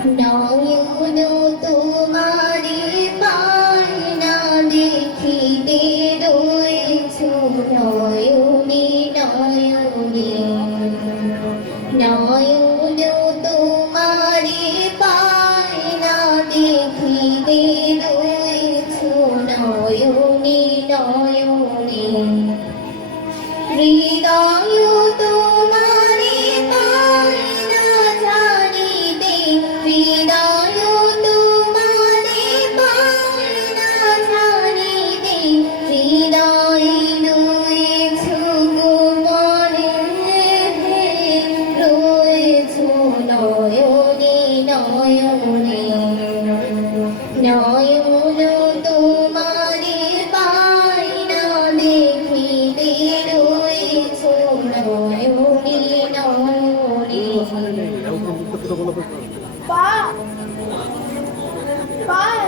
নয়ন তোমারে পায় না দেখিতে রয়েছো নয়নে নয়নে নয়ন তোমারে পায় না দেখিতে রয়েছো নয়নে নয়নে হৃদয় তোমারে পায় না জানিতে হৃদয় তোমারে পায় না জানিতে হৃদয়ে রয়েছো গোপনে রয়েছো নয়নে নয়নে নয়ন তোমারে পায় না দেখিতে রয়েছো নয়নে নয়নে পা পা